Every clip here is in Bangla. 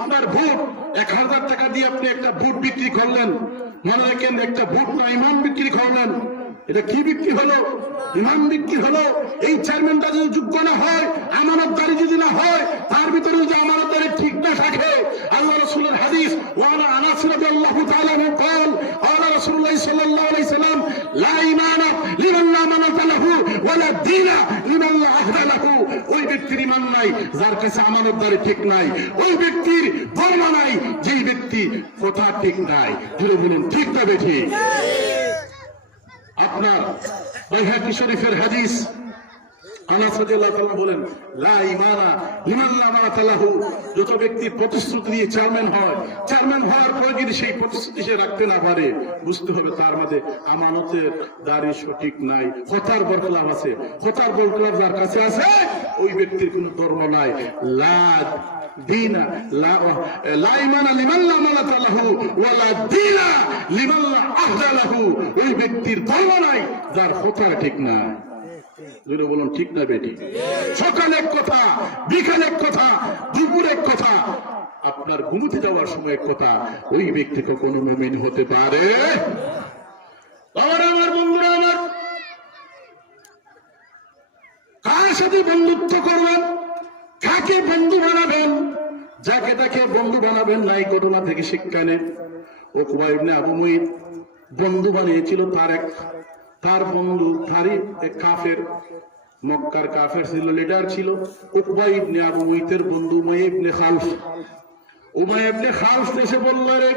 আপনার ভোট 1000 টাকা দিয়ে আপনি একটা ভোট বিক্রি করলেন, মনে রাখেন একটা ভোট না ইমান বিক্রি করলেন। এটা কি বিক্রি হলো? ইমান বিক্রি হলো। এই চেয়ারম্যানটা যদি যোগ্য না হয়, আমানতদারি যদি না হয়, তার ভিতরে যদি আমানতদারি ঠিক না থাকে, আল্লাহ রাসূলের হাদিস ওয়ানা আনাস রাদিয়াল্লাহু তাআলা আনহু قال قال رسول الله صلى الله عليه وسلم لا ঈমান লিমান লা আমানাতা লাহু ওয়ালা দীন লিমান লা আহদা লাহু। ওই ব্যক্তির ঈমান নাই যার কাছে আমানতদারি ঠিক নাই, ওই ব্যক্তির ধর্ম নাই যেই ব্যক্তি কথা ঠিক নাই। জুড়ে বলুন ঠিক না বেঠিক? আপনার বাইহাকি শরীফের হাদিস, আনাস রাদিয়াল্লাহু তাআলা বলেন লা ঈমানা লিমান লা আমানাতা লাহু। যত ব্যক্তি প্রতিশ্রুতি দিয়ে চেয়ারম্যান হয়, চেয়ারম্যান হওয়ার পরে যদি সেই প্রতিশ্রুতি সে রাখতে না পারে, বুঝতে হবে তার মধ্যে আমানতের দাড়ি সঠিক নাই, কথার বরখলাফ আছে। কথার বরখলাফ যার কাছে আছে, ওই ব্যক্তির কোনো ধর্ম নাই। লা দীনা লা ঈমানা লিমান লা আমানাতা লাহু ওয়ালা দীনা লিমান লা আহদা লাহু। ওই ব্যক্তির ধর্ম নাই যার কথা ঠিক না। বলুন ঠিক না বেটি? সকালে এক কথা, বিকালে এক কথা, দুপুরে এক কথা, আপনার ঘুমোতে যাওয়ার সময় এক কথা। ওই ব্যক্তি কখনো মুমিন হতে পারে? আমার বন্ধুরা, আমার কার সাথে বন্ধুত্ব করবেন, কাকে বন্ধু বানাবেন, যাকে তাকে বন্ধু বানাবেন না। এই ঘটনা থেকে শিক্ষা নেন। উকবা ইবনে আবু মুইত বন্ধু বানিয়েছিল তার বন্ধু, তারই এক কাফের, মক্কার কাফের ছিল, লিডার ছিল। উকবা ইবনে আবু মুইতের বন্ধু উমাইয়া ইবনে খালফ। উমাইয়া ইবনে খালফ এসে বলল, রে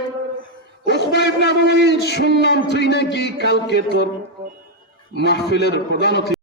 উকবা ইবনে আবু মুইত, শুনলাম তুই নাকি কালকে তোর মাহফিলের প্রধান অতিথি